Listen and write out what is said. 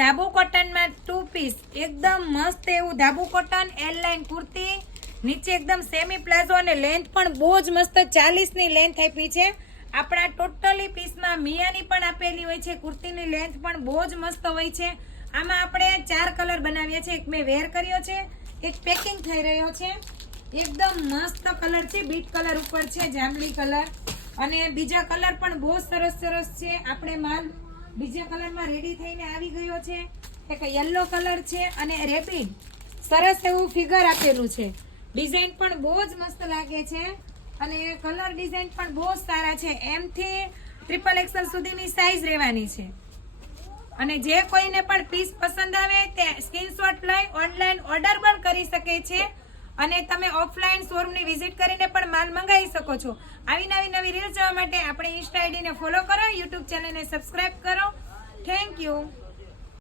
ધાબુ કોટનમાં 2 piece એકદમ મસ્ત એવું ધાબુ કોટન એલ લાઇન કુર્તી, નીચે એકદમ સેમી પ્લાઝો અને લેન્થ પણ બહુ જ મસ્ત 40 ની લેન્થ આપી છે. આપણા ટોટલી પીસમાં મિયાની પણ આપેલી હોય છે. કુર્તીની લેન્થ પણ બહુ જ મસ્ત હોય છે. આમાં આપણે 4 કલર બનાવ્યા છે. એક મેં વેર કર્યો છે, એક પેકિંગ થઈ રહ્યો છે. એકદમ મસ્ત કલર છે, બીટ કલર ઉપર છે, જાંબલી કલર, અને બીજા કલર પણ બહુ સરસ છે. આપણે માલ બીજા કલરમાં રેડી થઈને આવી ગયો છે. એક યલો કલર છે અને રેપિડ સરસ એવું ફિગર આપેલું છે. ડિઝાઇન પણ બહુ જ મસ્ત લાગે છે અને કલર ડિઝાઇન પણ બહુ સારા છે. એમ થી XXL સુધીની સાઈઝ રહેવાની છે. અને જે કોઈને પણ પીસ પસંદ આવે તે સ્ક્રીનશોટ લઈ ઓનલાઈન ઓર્ડર પણ કરી શકે છે અને તમે ઓફલાઈન શોરૂમની વિઝિટ કરીને પણ માલ મંગાવી શકો છો. આવી નવી રીલ્સ જોવા માટે આપણે ઇન્સ્ટા આઈડીને ફોલો કરો, યુટ્યુબ ચેનલને સબસ્ક્રાઇબ કરો. Thank you.